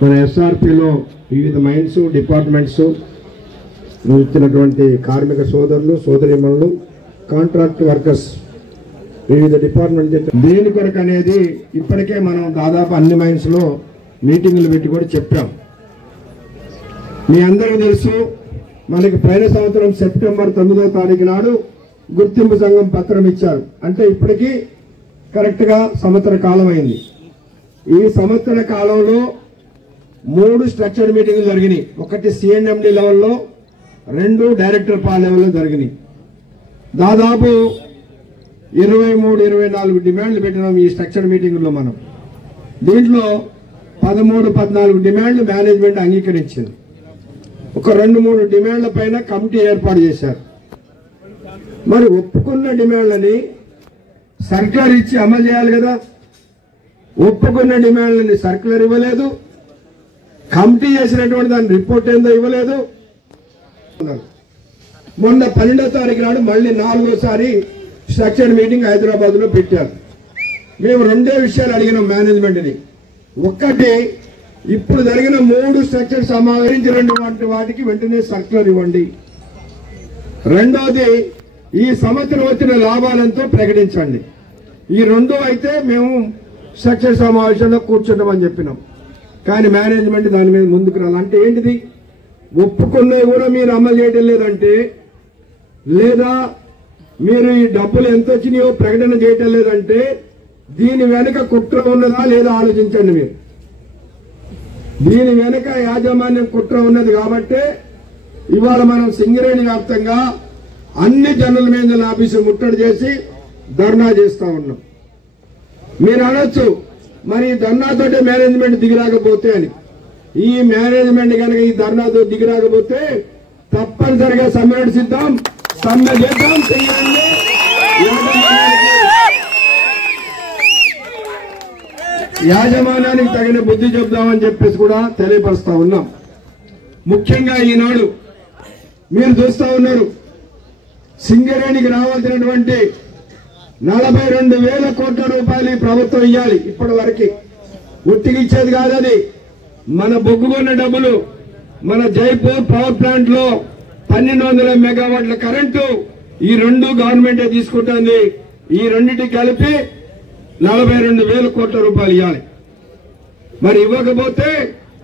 మన ఎస్ఆర్పిలో వివిధ mines departments ఇచ్చినటువంటి కార్మిక సోదరులు సోదరీమణులు కాంట్రాక్ట్ వర్కర్స్ వివిధ డిపార్ట్మెంట్ దేని కొరకు అనేది ఇప్పటికే మనం దాదాపు అన్ని మైన్స్లో మీటింగులు పెట్టి కూడా చెప్పాం. మీ అందరికీ తెలుసు, మనకి పోయిన సంవత్సరం సెప్టెంబర్ 9వ తారీఖు నాడు గుర్తింపు సంఘం పత్రం ఇచ్చారు. అంటే ఇప్పటికీ కరెక్ట్గా సంవత్సర కాలం అయింది. ఈ సంవత్సర కాలంలో 3 స్ట్రక్చర్ మీటింగ్లు జరిగినాయి. ఒకటి సిఎన్ఎండి లెవెల్లో, 2 డైరెక్టర్ పా లెవెల్లో జరిగినాయి. దాదాపు 23-24 డిమాండ్లు పెట్టినాం ఈ స్ట్రక్చర్ మీటింగుల్లో. మనం దీంట్లో 13-14 డిమాండ్లు మేనేజ్మెంట్ అంగీకరించింది. ఒక 2-3 డిమాండ్ల పైన కమిటీ ఏర్పాటు చేశారు. మరి ఒప్పుకున్న డిమాండ్లని సర్క్యులర్ ఇచ్చి అమలు చేయాలి కదా. ఒప్పుకున్న డిమాండ్లని సర్క్యులర్ ఇవ్వలేదు, కమిటీ చేసినటువంటి దాని రిపోర్ట్ ఏందో ఇవ్వలేదు. మొన్న 12వ తారీఖు నాడు మళ్ళీ 4వసారి స్ట్రక్చర్ మీటింగ్ హైదరాబాద్ లో పెట్టారు. మేము 2 విషయాలు అడిగినాం మేనేజ్మెంట్ ని. ఒక్కటి, ఇప్పుడు జరిగిన 3 స్ట్రక్చర్ సమావేశించినటువంటి వాటికి వెంటనే సర్క్యులర్ ఇవ్వండి. రెండోది, ఈ సంవత్సరం వచ్చిన లాభాలంతో ప్రకటించండి. ఈ 2 అయితే మేము స్ట్రక్చర్ సమావేశంలో కూర్చుంటామని చెప్పినాం. కానీ మేనేజ్మెంట్ దాని మీద ముందుకు రాలి. అంటే ఏంటిది? ఒప్పుకున్నవి కూడా మీరు అమలు చేయడం లేదంటే, లేదా మీరు ఈ డబ్బులు ఎంత వచ్చినాయో ప్రకటన చేయటం లేదంటే దీని వెనుక కుట్ర ఉన్నదా లేదా ఆలోచించండి మీరు. దీని వెనుక యాజమాన్యం కుట్ర ఉన్నది కాబట్టి ఇవాళ మనం సింగరేణి వ్యాప్తంగా అన్ని జనరల్ మేనేజర్ ఆఫీసు ముట్టడి చేసి ధర్నా చేస్తా ఉన్నాం. మీరు అనొచ్చు, మరి ధర్నాతోటే మేనేజ్మెంట్ దిగిరాకపోతే అని. ఈ మేనేజ్మెంట్ కనుక ఈ ధర్నాతో దిగిరాకపోతే తప్పనిసరిగా సమ్మె సిద్ధం, సమ్మె చేద్దాం. యాజమాన్యానికి తగిన బుద్ధి చెప్దామని చెప్పేసి కూడా తెలియపరుస్తా ఉన్నాం. ముఖ్యంగా ఈనాడు మీరు చూస్తా ఉన్నారు, సింగరేణికి రావాల్సినటువంటి 42,000 కోట్ల రూపాయలు ఈ ప్రభుత్వం ఇవ్వాలి. ఇప్పటి వరకు ఉట్టికి ఇచ్చేది కాదది. మన బొగ్గుకొన్న డబ్బులు, మన జైపూర్ పవర్ ప్లాంట్ లో 1200 మెగావాట్ల కరెంటు ఈ 2 గవర్నమెంటే తీసుకుంటుంది. ఈ రెండింటికి కలిపి 42,000 కోట్ల రూపాయలు ఇవ్వాలి. మరి ఇవ్వకపోతే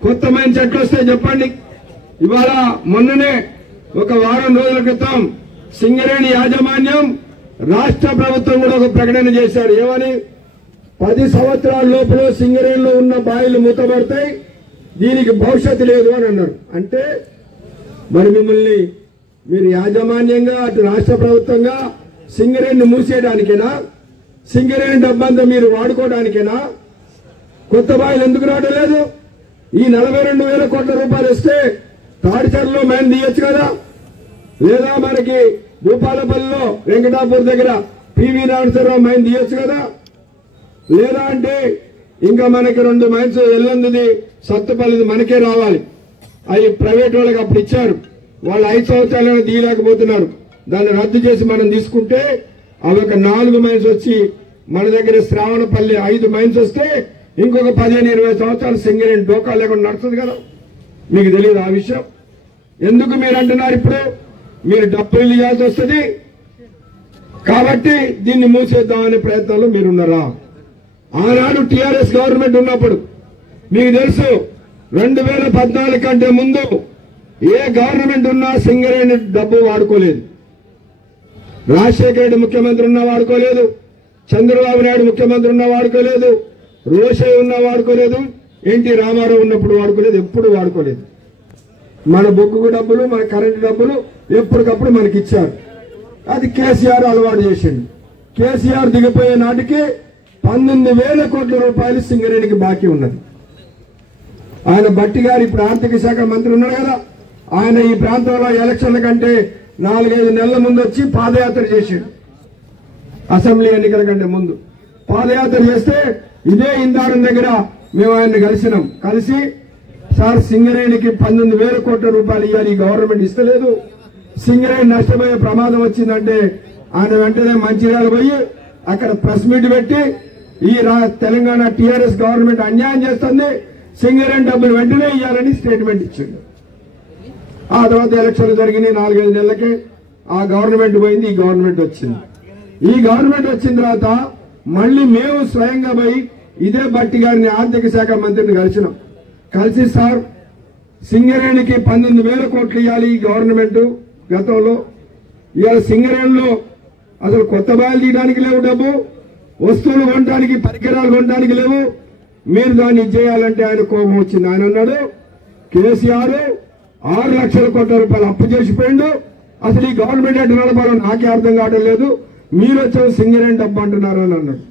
కొత్త మైన్స్ ఎట్లా వస్తాయి చెప్పండి. ఇవాళ మొన్ననే ఒక వారం రోజుల క్రితం సింగరేణి యాజమాన్యం రాష్ట్ర ప్రభుత్వం కూడా ఒక ప్రకటన చేశారు. ఏమని? 10 సంవత్సరాల లోపల సింగరేణిలో ఉన్న బాయిలు మూతపడతాయి, దీనికి భవిష్యత్తు లేదు అని అన్నారు. అంటే మరి మిమ్మల్ని మీరు యాజమాన్యంగా అటు రాష్ట్ర ప్రభుత్వంగా సింగరేణిని మూసేయడానికేనా? సింగరేణి డబ్బంతా మీరు వాడుకోవడానికేనా? కొత్త బాయిలు ఎందుకు రావడం లేదు? ఈ 42,000 కోట్ల రూపాయలు వస్తే తాడిచర్లో మైన్ తీయొచ్చు కదా, లేదా మనకి భూపాలపల్లిలో వెంకటాపూర్ దగ్గర పివి నారాయణరావు మైన్ తీయొచ్చు కదా, లేదా అంటే ఇంకా మనకి 2 మైన్స్ ఎల్లందుది సత్తుపల్లిది మనకే రావాలి. అవి ప్రైవేట్ వాళ్ళకి అప్పుడు ఇచ్చారు, వాళ్ళు 5 సంవత్సరాలు తీయలేకపోతున్నారు. దాన్ని రద్దు చేసి మనం తీసుకుంటే అవి ఒక 4 మైన్స్ వచ్చి మన దగ్గర శ్రావణపల్లి 5 మైన్స్ వస్తే ఇంకొక 15-20 సంవత్సరాలు సింగరేణి డోకా లేకుండా నడుస్తుంది కదా. మీకు తెలియదు ఆ విషయం? ఎందుకు మీరు అంటున్నారు? ఇప్పుడు మీరు డబ్బులు ఇవ్వాల్సి వస్తుంది కాబట్టి దీన్ని మూసేద్దామనే ప్రయత్నాలు మీరున్నారా? ఆనాడు టీఆర్ఎస్ గవర్నమెంట్ ఉన్నప్పుడు మీకు తెలుసు, 2014 కంటే ముందు ఏ గవర్నమెంట్ ఉన్నా సింగరేణి డబ్బు వాడుకోలేదు. రాజశేఖర రెడ్డి ముఖ్యమంత్రి ఉన్నా వాడుకోలేదు, చంద్రబాబు నాయుడు ముఖ్యమంత్రి ఉన్నా వాడుకోలేదు, రోషే ఉన్నా వాడుకోలేదు, ఎన్టీ రామారావు ఉన్నప్పుడు వాడుకోలేదు, ఎప్పుడు వాడుకోలేదు. మన బొగ్గు డబ్బులు, మన కరెంటు డబ్బులు ఎప్పటికప్పుడు మనకి ఇచ్చారు. అది కేసీఆర్ అలవాటు చేసిండు. కేసీఆర్ దిగిపోయే నాటికి 19,000 కోట్ల రూపాయలు సింగరేణికి బాకీ ఉన్నది. ఆయన బట్టి గారు ఇప్పుడు ఆర్థిక శాఖ మంత్రి ఉన్నారు కదా, ఆయన ఈ ప్రాంతంలో ఎలక్షన్ల కంటే 4-5 నెలల ముందు వచ్చి పాదయాత్ర చేసిండు. అసెంబ్లీ ఎన్నికల కంటే ముందు పాదయాత్ర చేస్తే ఇదే ఇందారం దగ్గర మేము ఆయన్ని కలిసినాం. కలిసి సార్ సింగరేణికి 19,000 కోట్ల రూపాయలు ఇవ్వాలి, గవర్నమెంట్ ఇస్తలేదు, సింగరేణి నష్టపోయే ప్రమాదం వచ్చిందంటే ఆయన వెంటనే మంచిర్యాల పోయి అక్కడ ప్రెస్ మీట్ పెట్టి ఈ తెలంగాణ టీఆర్ఎస్ గవర్నమెంట్ అన్యాయం చేస్తుంది, సింగరేణి డబ్బులు వెంటనే ఇవ్వాలని స్టేట్మెంట్ ఇచ్చిండు. ఆ తర్వాత ఎలక్షన్లు జరిగినాయి. 4-5 నెలలకే ఆ గవర్నమెంట్ పోయింది, ఈ గవర్నమెంట్ వచ్చింది. ఈ గవర్నమెంట్ వచ్చిన తర్వాత మళ్ళీ మేము స్వయంగా పోయి ఇదే భట్టి గారిని ఆర్థిక శాఖ మంత్రిని కలిసినాం. కలిసి సార్ సింగరేణికి 19,000 కోట్లు ఇవ్వాలి ఈ గవర్నమెంట్ గతంలో. ఇవాళ సింగరేణిలో అసలు కొత్త బాయలు తీయడానికి లేవు, డబ్బు వస్తువులు కొనడానికి పరికరాలు కొనడానికి లేవు. మీరు దాన్ని చేయాలంటే ఆయన కోపం వచ్చింది. ఆయన అన్నాడు కేసీఆర్ 6 లక్షల కోట్ల రూపాయలు అప్పు చేసిపోయిండు, అసలు ఈ గవర్నమెంట్ ఎట్లా నడపాలో నాకే అర్థం కావడం లేదు, మీరు వచ్చారు సింగరేణి డబ్బు అంటున్నారు అని అన్నాడు.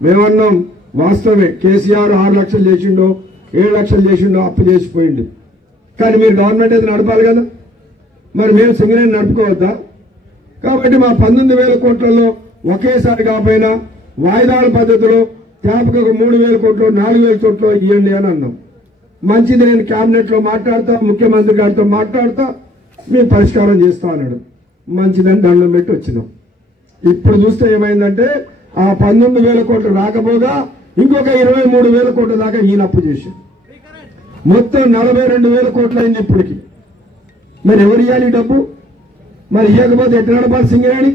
మేమన్నాం వాస్తవమే, కేసీఆర్ 6 లక్షలు చేసిండో 7 లక్షలు చేసిండో అప్పు చేసిపోయిండు, కానీ మీరు గవర్నమెంట్ అయితే నడపాలి కదా, మరి మేము సింగరేణి నడుపుకోవద్దా? కాబట్టి మా 19,000 కోట్లలో ఒకేసారి కాకపోయినా వాయిదాల పద్ధతిలో ట్యాప్కి 3,000 కోట్లు 4,000 కోట్లు ఇవ్వండి అని అన్నాం. మంచిది, నేను కేబినెట్ లో మాట్లాడతా, ముఖ్యమంత్రి గారితో మాట్లాడతా, మేము పరిష్కారం చేస్తా అన్నాడు. మంచిదని దండం పెట్టి వచ్చినాం. ఇప్పుడు చూస్తే ఏమైందంటే ఆ 19,000 కోట్లు రాకపోగా ఇంకొక 23,000 కోట్ల దాకా ఈయన అప్పు చేశారు. మొత్తం 42,000 కోట్లు అయింది ఇప్పటికి. మరి ఎవరు ఇవ్వాలి డబ్బు? మరి ఇవ్వకపోతే ఎట్లా నడపాలి సింగరేణి?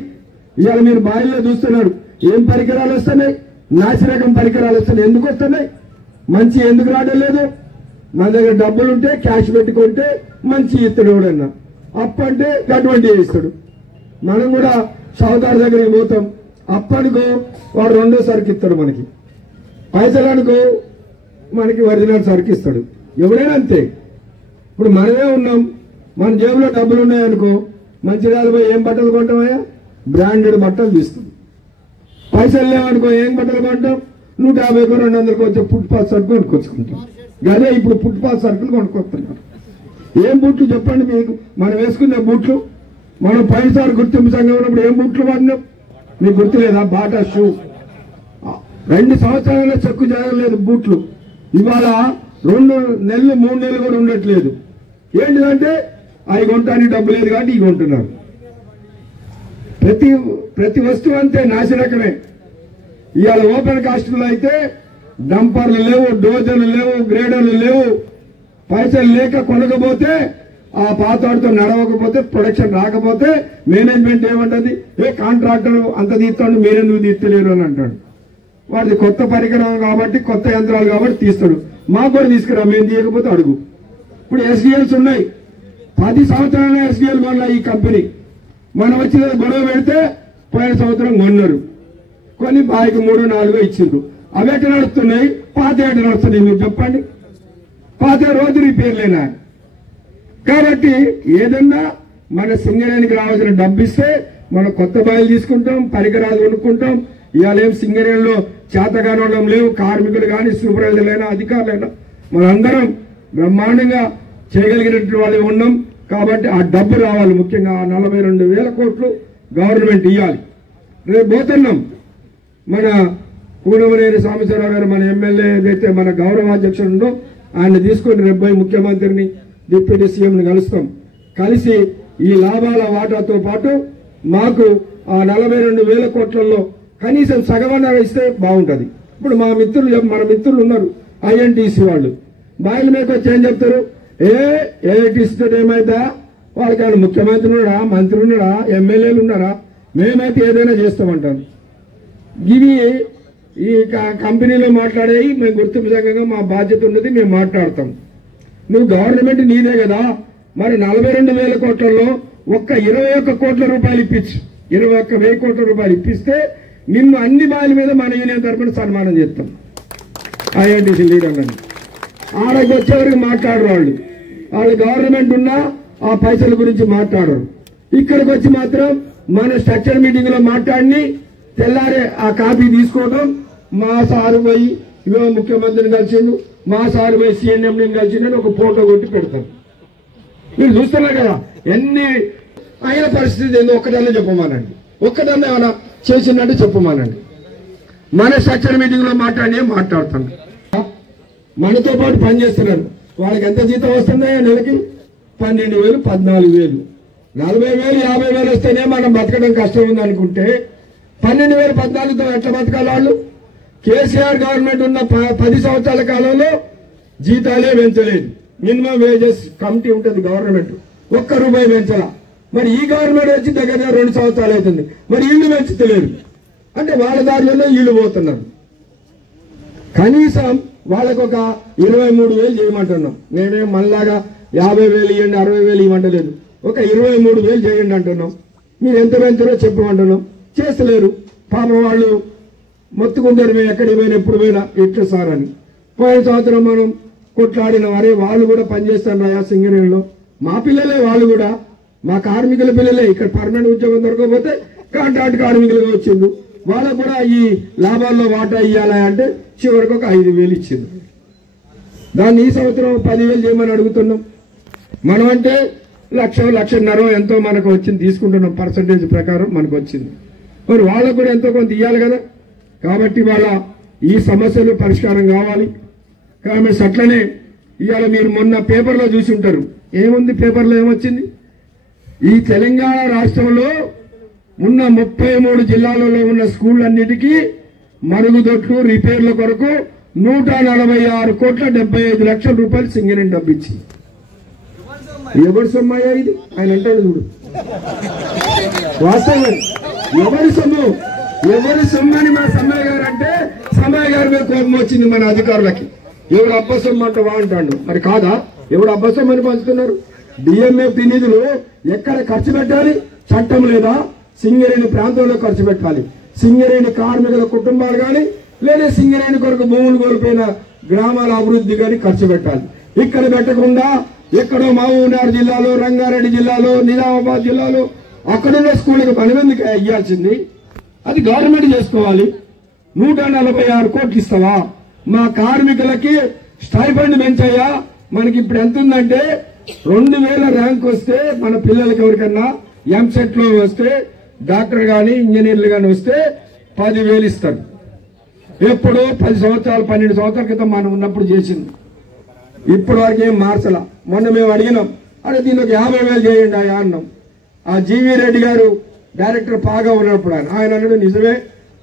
ఇవాళ మీరు బాయిల్లో చూస్తున్నారు, ఏం పరికరాలు వస్తున్నాయి, నాసిరకం పరికరాలు వస్తున్నాయి. ఎందుకు వస్తున్నాయి? మంచి ఎందుకు రావడం లేదు? మన దగ్గర డబ్బులుంటే క్యాష్ పెట్టుకుంటే మంచి ఇస్తాడు, ఎవడన్నా అప్పు అంటే అటువంటి ఇస్తాడు. మనం కూడా షావుకారు దగ్గరికి పోతాం, అప్పు అనుకో వాడు 2వ సరుకు ఇస్తాడు, మనకి పైసలు అనుకో మనకి ఒరిజినల్ సరుకు ఇస్తాడు. ఎవరైనా అంతే. ఇప్పుడు మనమే ఉన్నాం, మన జేబులో డబ్బులు ఉన్నాయనుకో మంచిర్యాల పోయి ఏం బట్టలు కొంటామయ్యా? బ్రాండెడ్ బట్టలు తీస్తాం. పైసలు లేవనుకో ఏం బట్టలు కొంటాం? 150 200 వచ్చే ఫుట్పాత్ సరుకు కొనుక్కొచ్చుకుంటాం. అదే ఇప్పుడు ఫుట్పాత్ సరుకులు కొనుక్కొస్తున్నారు. ఏం బూట్లు చెప్పండి మీకు? మనం వేసుకునే బూట్లు, మనం పైసారి గుర్తింపు సంఘం ఉన్నప్పుడు ఏం బూట్లు వాడినాం మీకు గుర్తులేదా? బాటా షూ 2 సంవత్సరాలలో చెక్కు జరగలేదు బూట్లు. ఇవాళ 2 నెలలు 3 నెలలు కూడా ఉండట్లేదు. ఏంటిదంటే అవి కొంటానికి డబ్బు లేదు కాబట్టి ఇవి కొంటున్నారు. ప్రతి వస్తువు అంతే నాసిరకమే. ఇవాళ ఓపెన్ కాస్ట్లో అయితే డంపర్లు లేవు, డోజర్లు లేవు, గ్రేడర్లు లేవు. పైసలు లేక కొనకపోతే, ఆ పాతవాడితో నడవకపోతే, ప్రొడక్షన్ రాకపోతే మేనేజ్మెంట్ ఏమంటది? కాంట్రాక్టర్ అంత తీస్తాడు, మీరెందుకు తీస్తలేరు అని అంటాడు. వాడిది కొత్త పరికరం కాబట్టి, కొత్త యంత్రాలు కాబట్టి తీస్తాడు. మాకు కూడా తీసుకురా, మేము తీయకపోతే అడుగు. ఇప్పుడు ఎస్డిఎల్స్ ఉన్నాయి, 10 సంవత్సరాల ఎస్డిఎల్ కొన్న ఈ కంపెనీ. మనం వచ్చిన గొడవ పెడితే పోయిన సంవత్సరం కొన్నారు, కొన్ని బాయికి 3-4 ఇచ్చిండ్రు. అవి ఎట్లా నడుస్తున్నాయి, పాత ఎట్లా నడుస్తున్నాయి మీరు చెప్పండి? పాత రోజు రిపేర్లేనా? కాబట్టి ఏదన్నా మన సింగరేణికి రావాల్సిన డబ్బు ఇస్తే మనం కొత్త బాయిలు తీసుకుంటాం, పరికరాలు కొనుక్కుంటాం. ఇవాళ ఏం సింగరేణిలో చేతగానోళ్ళం లేవు, కార్మికులు కానీ సూపర్వైజర్లైనా అధికారులైనా మనందరం బ్రహ్మాండంగా చేయగలిగినట్టు వాళ్ళు ఉన్నాం. కాబట్టి ఆ డబ్బు రావాలి. ముఖ్యంగా 42,000 కోట్లు గవర్నమెంట్ ఇవ్వాలి. రేపు పోతున్నాం, మన కూనమనేని సాంబశివరావు గారు మన ఎమ్మెల్యే ఏదైతే మన గౌరవాధ్యక్షుడు ఉండో ఆయన తీసుకుని రేపు పోయి ముఖ్యమంత్రిని డిప్యూటీ సీఎంని కలుస్తాం. కలిసి ఈ లాభాల వాటాతో పాటు మాకు ఆ 42,000 కోట్లలో కనీసం సగమన్నా ఇస్తే బాగుంటుంది. ఇప్పుడు మన మిత్రులు ఉన్నారు ఐఎన్టీసీ వాళ్ళు, బాయిల మీద వచ్చి ఏం చెప్తారు? ఏఐటీసీ తోటి ఏమైతే వాళ్ళకి ఆయన ముఖ్యమంత్రి ఉన్నాడా, మంత్రి ఉన్నాడా, ఎమ్మెల్యేలు ఉన్నారా? మేమైతే ఏదైనా చేస్తామంటాను. ఇవి ఈ కంపెనీలో మాట్లాడేవి మేము గుర్తింపు సంఘంగా మా బాధ్యత ఉన్నది, మేము మాట్లాడతాం. నువ్వు గవర్నమెంట్ నీదే కదా, మరి 42,000 కోట్లలో ఒక్క 21 కోట్ల రూపాయలు ఇప్పించు, 21,000 కోట్ల రూపాయలు ఇప్పిస్తే నిన్ను అన్ని బాయిల మీద మన యూనియన్ తరఫున సన్మానం చేస్తాం. ఐఎన్టీసీ లీడర్లని ఆడకి వచ్చేవరకు మాట్లాడరు వాళ్ళు గవర్నమెంట్ ఉన్నా ఆ పైసల గురించి మాట్లాడరు. ఇక్కడికి వచ్చి మాత్రం మన స్ట్రక్చర్ మీటింగ్ లో మాట్లాడి తెల్లారే ఆ కాపీ తీసుకోవడం, మా సారు పోయి ఇవో ముఖ్యమంత్రిని కలిసిండు, మా సారు పోయి సీఎంని కలిసిండు ఒక ఫోటో కొట్టి పెడతాం. మీరు చూస్తున్నారు కదా ఎన్ని అయిన పరిస్థితి ఏందో ఒక్కదన్నా చెప్పమానండి, ఒక్కదన్నా ఏమైనా చేసినట్టు చెప్పమానండి. మన స్ట్రక్చర్ మీటింగ్ లో మాట్లాడతాం. మనతో పాటు పనిచేస్తున్నారు, వాళ్ళకి ఎంత జీతం వస్తున్నాయో నెలకి 12,000, 14,000, 40,000, 50,000 వస్తేనే మనం బతకడం కష్టం ఉంది అనుకుంటే 12,000, 14,000తో ఎట్లా బతకాలి వాళ్ళు? కేసీఆర్ గవర్నమెంట్ ఉన్న 10 సంవత్సరాల కాలంలో జీతాలే పెంచలేదు. మినిమం వేజెస్ కమిటీ ఉంటుంది గవర్నమెంట్, ₹1 పెంచాల. మరి ఈ గవర్నమెంట్ వచ్చి దగ్గర 2 సంవత్సరాలు అవుతుంది, మరి ఇల్లు పెంచుతలేరు. అంటే వాళ్ళ దారిలో ఇల్లు పోతున్నారు. కనీసం వాళ్ళకు ఒక 23,000 చేయమంటున్నాం. మేమేం మనలాగా 50,000 ఇవ్వండి 60,000 ఇవ్వంటలేదు. ఒక 23,000 చేయండి అంటున్నాం. మీరు ఎంత పెంచారో చెప్పమంటున్నాం. చేస్తలేరు. పాపం వాళ్ళు మొత్తుకుంటారు, మేము ఎక్కడికి పోయినా ఎప్పుడు పోయినా ఎట్లా సార్ అని. పోయిన సంవత్సరం మనం కొట్లాడిన వారే వాళ్ళు కూడా పనిచేస్తారు రాయా సింగరేణిలో. మా పిల్లలే వాళ్ళు కూడా, మా కార్మికుల పిల్లలే. ఇక్కడ పర్మనెంట్ ఉద్యోగం దొరకకపోతే కాంట్రాక్ట్ కార్మికులుగా వచ్చిండు. వాళ్ళకు కూడా ఈ లాభాల్లో వాటా ఇవ్వాలా అంటే చివరికి ఒక 5,000 ఇచ్చింది. దాన్ని ఈ సంవత్సరం 10,000 చేయమని అడుగుతున్నాం. మనం అంటే 1,00,000-1,50,000 ఎంతో మనకు వచ్చింది తీసుకుంటున్నాం. పర్సంటేజ్ ప్రకారం మనకు వచ్చింది. మరి వాళ్ళకు కూడా ఎంతో కొంత ఇవ్వాలి కదా. కాబట్టి వాళ్ళ ఈ సమస్యలు పరిష్కారం కావాలి. కాబట్టి అట్లనే ఇవాళ మీరు మొన్న పేపర్లో చూసి ఉంటారు. ఏముంది పేపర్లో ఏమొచ్చింది? ఈ తెలంగాణ రాష్ట్రంలో ఉన్న 33 జిల్లాలలో ఉన్న స్కూళ్ళన్నిటికీ మరుగుదొడ్లు రిపేర్ల కొరకు 146,75 రూపాయలు సింగరేణి డబ్బు ఇచ్చి. ఎవరి సొమ్మయ్యా ఇది? ఆయన అంటాడు చూడు. వాస్తవం ఎవరి సొమ్ము అని మన సమ్మయ్య గారు అంటే సమ్మయ్య గారి మీద కోపం వచ్చింది మన అధికారులకి. ఎవడు అబ్బ సొమ్ము అంట అంటాడు. మరి కాదా? ఎవడు అబ్బ సొమ్ము అని పంచుతున్నారు? డిఎంఎఫ్ నిధులు ఎక్కడ ఖర్చు పెట్టాలి? చట్టం లేదా? సింగరేణి ప్రాంతంలో ఖర్చు పెట్టాలి. సింగరేణి కార్మికుల కుటుంబాలు కానీ లేదా సింగరేణి కొరకు భూములు కోల్పోయిన గ్రామాల అభివృద్ధి కానీ ఖర్చు పెట్టాలి. ఇక్కడ పెట్టకుండా ఎక్కడో మహబూబ్నగర్ జిల్లాలో, రంగారెడ్డి జిల్లాలో, నిజామాబాద్ జిల్లాలో అక్కడున్న స్కూళ్ళకి 10 మందికి ఇవ్వాల్సింది అది గవర్నమెంట్ చేసుకోవాలి. 146 కోట్లు ఇస్తావా? మా కార్మికులకి స్టైఫండ్ పెంచాయా? మనకి ఇప్పుడు ఎంత ఉందంటే 2,000 ర్యాంక్ వస్తే మన పిల్లలకి ఎవరికన్నా ఎంసెట్ లో వస్తే డాక్టర్ గాని ఇంజనీర్లు గాని వస్తే 10,000 ఇస్తారు. ఎప్పుడు 10 సంవత్సరాలు 12 సంవత్సరాల క్రితం మనం ఉన్నప్పుడు చేసింది. ఇప్పుడు వరకు ఏం మార్చలా. మొన్న మేము అడిగినాం, అదే దీనికి 50,000 చేయండి ఆయా అన్నాం. ఆ జీవీ రెడ్డి గారు డైరెక్టర్ పాగా ఉన్నప్పుడు ఆయన అన్నాడు నిజమే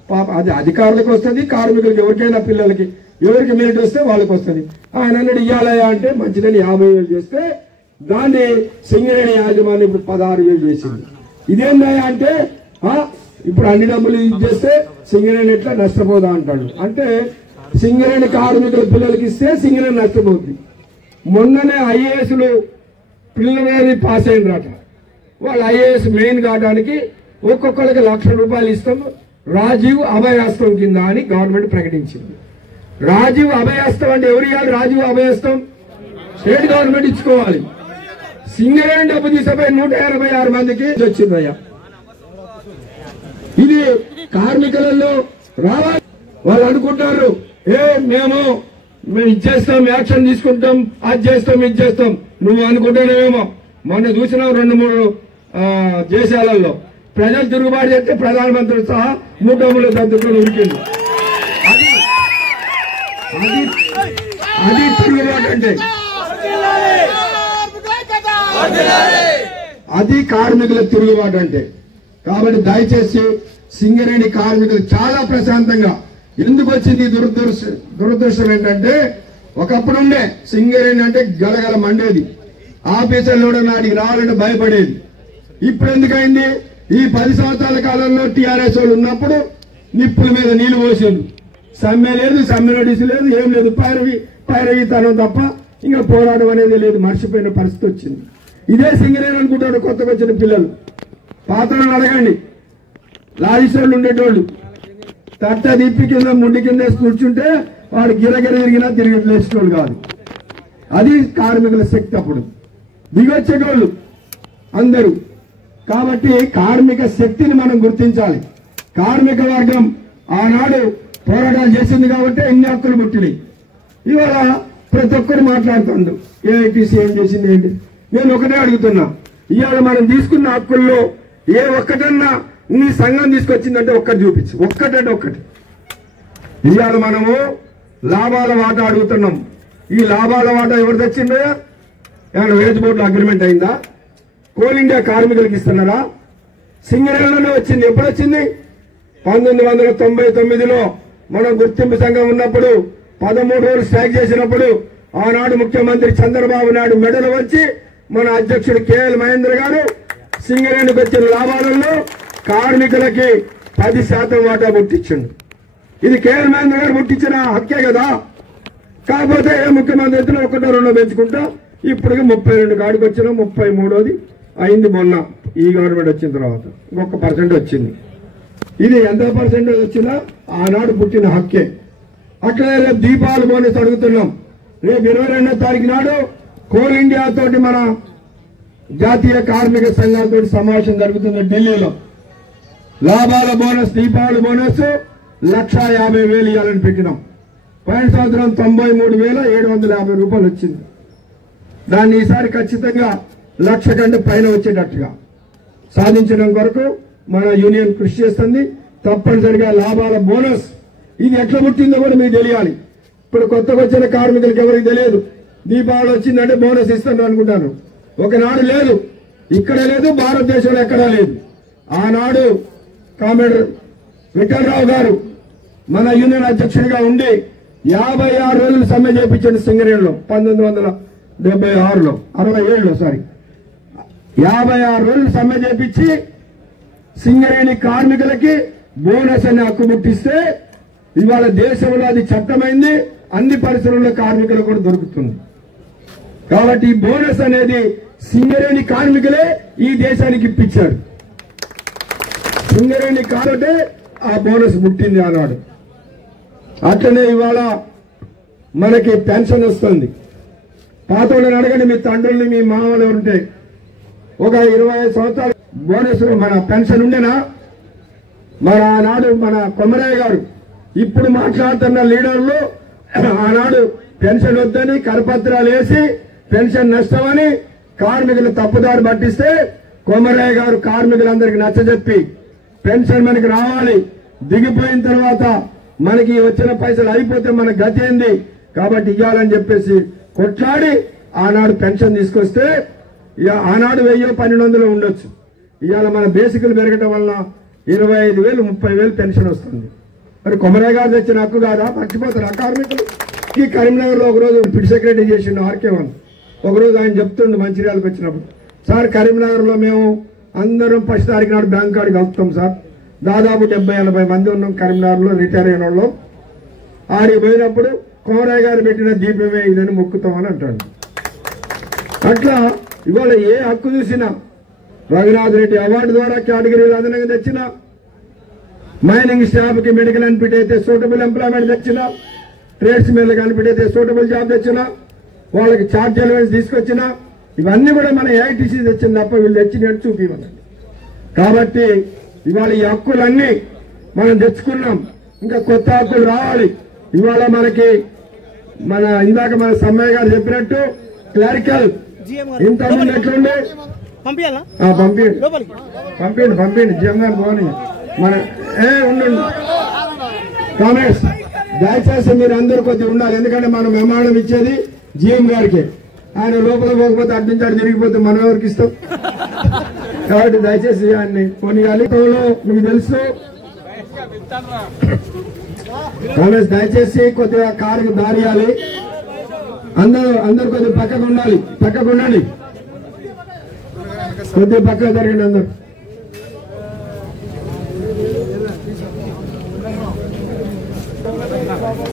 పాప అది అధికారులకు వస్తుంది, కార్మికులకు ఎవరికైనా పిల్లలకి ఎవరికి మెరిట్ వస్తే వాళ్ళకి వస్తుంది. ఆయన అన్నాడు ఇవ్వాలయా అంటే మంచిదని 50,000 చేస్తే దాన్ని సింగరేణి యాజమాన్యం ఇప్పుడు 16,000 చేసింది. ఇదేందయ్యా అంటే ఇప్పుడు అన్ని డబ్బులు చేస్తే సింగరేణి ఎట్లా నష్టపోదా అంటాడు. అంటే సింగరేణి కార్మికుల పిల్లలకి ఇస్తే సింగరేణి నష్టపోతుంది. మొన్ననే ఐఏఎస్లు ప్రిలిమినరీ పాస్ అయినరాట. వాళ్ళు ఐఏఎస్ మెయిన్ కావడానికి ఒక్కొక్కరికి ₹1,00,000 ఇస్తాం రాజీవ్ అభయాస్తం కింద అని గవర్నమెంట్ ప్రకటించింది. రాజీవ్ అభయాస్తం అంటే ఎవరు ఇవ్వాలి? రాజీవ్ అభయాస్తం స్టేట్ గవర్నమెంట్ ఇచ్చుకోవాలి. సింగరేణి డబ్బు తీసుకుపోయి 186 మందికి వచ్చిందయ్యా. ఇది కార్మికులలో రావాలి. వాళ్ళు అనుకుంటారు మేము ఇచ్చేస్తాం, యాక్షన్ తీసుకుంటాం, అది చేస్తాం, ఇది చేస్తాం. నువ్వు అనుకుంటానేమో. మొన్న చూసినాం 2-3 దేశాలలో ప్రజలు తిరుగుబాటు చేస్తే ప్రధానమంత్రి సహా 3 దంతుకొని ఉరికింది. అది తిరుగుబాటు అంటే అది కార్మికుల తిరుగుబాటు అంటే. కాబట్టి దయచేసి సింగరేణి కార్మికులు చాలా ప్రశాంతంగా ఎందుకు వచ్చింది దురదృష్టం ఏంటంటే ఒకప్పుడు ఉండే సింగరేణి అంటే గలగల మండేది. ఆఫీసర్లు కూడా నాటికి రావాలంటే భయపడేది. ఇప్పుడు ఎందుకైంది? ఈ 10 సంవత్సరాల కాలంలో టీఆర్ఎస్ వాళ్ళు ఉన్నప్పుడు నిప్పుల మీద నీళ్లు పోసిండు. సమ్మె లేదు, సమ్మె నోటీసు లేదు, ఏం లేదు. పైరవీతనం తప్ప ఇంకా పోరాటం అనేది లేదు. మర్చిపోయిన పరిస్థితి వచ్చింది. ఇదే సింగరేణి అనుకుంటాడు కొత్తగా వచ్చిన పిల్లలు. పాత్రలను అడగండి. లారీసోళ్ళు ఉండేటోళ్ళు తట్ట దిప్పి కింద ముడ్డి కింద కూర్చుంటే వాడు గిరగిర తిరిగినా తిరిగి లేచేటోళ్ళు కాదు. అది కార్మికుల శక్తి. అప్పుడు దిగొచ్చేటోళ్ళు అందరూ. కాబట్టి కార్మిక శక్తిని మనం గుర్తించాలి. కార్మిక వర్గం ఆనాడు పోరాటాలు చేసింది కాబట్టి ఎన్ని హక్కులు పుట్టినాయి. ఇవాళ ప్రతి ఒక్కరు మాట్లాడుతుండు ఏఐటీసీ ఏం చేసింది ఏంటి. నేను ఒకటే అడుగుతున్నా, ఇవాళ మనం తీసుకున్న హక్కుల్లో ఏ ఒక్కటన్నా నీ సంఘం తీసుకొచ్చిందంటే ఒక్కటి చూపించు. ఒక్కటంటే ఒక్కటి. ఇవాళ మనము లాభాల వాటా అడుగుతున్నాం. ఈ లాభాల వాటా ఎవరు తెచ్చిందో? ఏమైనా వేజ్ బోర్డులో అగ్రిమెంట్ అయిందా? కోల్ ఇండియా కార్మికులకు ఇస్తున్నారా? సింగరేణిలోనే వచ్చింది. ఎప్పుడు వచ్చింది? 1999లో మనం గుర్తింపు సంఘం ఉన్నప్పుడు 13 రోజులు స్ట్రైక్ చేసినప్పుడు ఆనాడు ముఖ్యమంత్రి చంద్రబాబు నాయుడు మెడలు వచ్చి మన అధ్యక్షుడు కేఎల్ మహేంద్ర గారు సింగరేణికి వచ్చిన లాభాలలో కార్మికులకి 10% వాటా పుట్టించండు. ఇది కేఎల్ మహేంద్ర గారు పుట్టించిన హక్కే కదా. కాకపోతే ఏ ముఖ్యమంత్రి అయితే 1-2 పెంచుకుంటా ఇప్పటికి 32 కాడికి వచ్చినా 33ది అయింది మొన్న ఈ గవర్నమెంట్ వచ్చిన తర్వాత 1% వచ్చింది. ఇది ఎంత పర్సెంటేజ్ వచ్చినా ఆనాడు పుట్టిన హక్కే. అట్లనే రేపు దీపావళి బోనస్ అడుగుతున్నాం. రేపు 22వ తారీఖు నాడు కోల్ ఇండియా తోటి మన జాతీయ కార్మిక సంఘాలతో సమావేశం జరుగుతుంది ఢిల్లీలో. లాభాల బోనస్ దీపావళి బోనస్ 1,50,000 ఇవ్వాలని పెట్టినాం. పోయిన సంవత్సరం 93,750 రూపాయలు వచ్చింది. దాన్ని ఈసారి ఖచ్చితంగా 1,00,000 కంటే పైన వచ్చేటట్టుగా సాధించడం కొరకు మన యూనియన్ కృషి చేస్తుంది. తప్పనిసరిగా లాభాల బోనస్ ఇది ఎట్లా పుట్టిందో కూడా మీకు తెలియాలి. ఇప్పుడు కొత్తగా వచ్చిన కార్మికులకు ఎవరికి తెలియదు. దీపావళి వచ్చిందంటే బోనస్ ఇస్తాను అనుకుంటాను. ఒకనాడు లేదు, ఇక్కడ లేదు, భారతదేశంలో ఎక్కడా లేదు. ఆనాడు కామ్రేడ్ విఠలరావు గారు మన యూనియన్ అధ్యక్షుడిగా ఉండి 56 రోజులు సమ్మె చేయించండి సింగరేణిలో 1976లో 67లో 56 రోజులు సమ్మె చేపించి సింగరేణి కార్మికులకి బోనస్ అనే హక్కు పుట్టిస్తే ఇవాళ దేశంలో అది చట్టమైంది. అన్ని పరిశ్రమల్లో కార్మికులు కూడా దొరుకుతుంది. కాబట్టి ఈ బోనస్ అనేది సింగరేణి కార్మికులే ఈ దేశానికి ఇప్పించారు. సింగరేణి కాబట్టి ఆ బోనస్ పుట్టింది ఆనాడు. అట్లనే ఇవాళ మనకి పెన్షన్ వస్తుంది. పాతోళ్ళని అడగండి, మీ తండ్రుల్ని మీ మామలు ఉంటే ఒక 25 సంవత్సరాలు బోనస్ మన పెన్షన్ ఉండేనా? మన ఆనాడు మన కొమరయ్య గారు ఇప్పుడు మాట్లాడుతున్న లీడర్లు ఆనాడు పెన్షన్ వద్దని కరపత్రాలు వేసి పెన్షన్ నష్టమని కార్మికులు తప్పుదారి పట్టిస్తే కొమరయ్య గారు కార్మికులందరికీ నచ్చజెప్పి పెన్షన్ మనకి రావాలి, దిగిపోయిన తర్వాత మనకి వచ్చిన పైసలు అయిపోతే మన గతి ఏంది కాబట్టి ఇవ్వాలని చెప్పేసి కొట్లాడి ఆనాడు పెన్షన్ తీసుకొస్తే ఆనాడు 1000-1200 ఉండొచ్చు. ఇవాళ మన బేసికలు పెరగటం వల్ల 25,000-30,000 పెన్షన్ వస్తుంది. మరి కొమరయ్య గారు తెచ్చిన హక్కు కాదా? మర్చిపోతారు ఆ కార్మికులు. ఈ కరీంనగర్ లో ఒకరోజు పిటి సెక్రటరీ చేసిండు ఆర్కే1. ఒకరోజు ఆయన చెప్తుండు మంచిర్యాలకు వచ్చినప్పుడు, సార్ కరీంనగర్ లో మేము అందరం 1వ తారీఖు నాడు బ్యాంక్ కార్డు కలుపుతాం సార్. దాదాపు 70-80 మంది ఉన్నాం కరీంనగర్ లో రిటైర్ అయిన వాళ్ళు. ఆడికి పోయినప్పుడు కొమరయ్య గారు పెట్టిన దీపమే ఇదని మొక్కుతామని అంటాడు. అట్లా ఇవాళ ఏ హక్కు చూసినా రఘునాథ్ రెడ్డి అవార్డు ద్వారా కేటగిరీలు అదనంగా తెచ్చిన, మైనింగ్ స్టాఫ్ కి మెడికల్ అన్ఫిట్ అయితే సూటబుల్ ఎంప్లాయ్మెంట్ తెచ్చిన, ట్రేడ్స్ మెన్ అన్ఫిట్ అయితే సూటబుల్ జాబ్ తెచ్చిన, వాళ్ళకి చార్జ్ అలవెన్స్ తీసుకొచ్చిన, ఇవన్నీ కూడా మన ఏఐటీసీ తెచ్చింది తప్ప వీళ్ళు తెచ్చినట్టు చూపివ్వండి. కాబట్టి ఇవాళ ఈ హక్కులన్నీ మనం తెచ్చుకున్నాం. ఇంకా కొత్త హక్కులు రావాలి. ఇవాళ మనకి మన ఇందాక మన సమ్మయ్య గారు చెప్పినట్టు క్లరికల్ ఇంతకుముందు ఎట్లుండే పంపిండి జిఎం గారు పోని మన ఉండండి కామెంట్స్ దయచేసి మీరు అందరూ కొద్దిగా ఉండాలి. ఎందుకంటే మనం మెమాండం ఇచ్చేది జిఎం గారికి. ఆయన లోపల పోకపోతే అడ్డించాడు తిరిగిపోతే మనం ఎవరికి ఇస్తాం. కాబట్టి దయచేసి ఆయన్ని కొనియాలి. మీకు తెలుసు కాంగ్రెస్ దయచేసి కొద్దిగా కారుకి దారి ఇవ్వాలి. అందరూ కొద్దిగా పక్కకు ఉండాలి. కొద్దిగా పక్కకు జరగండి అందరూ.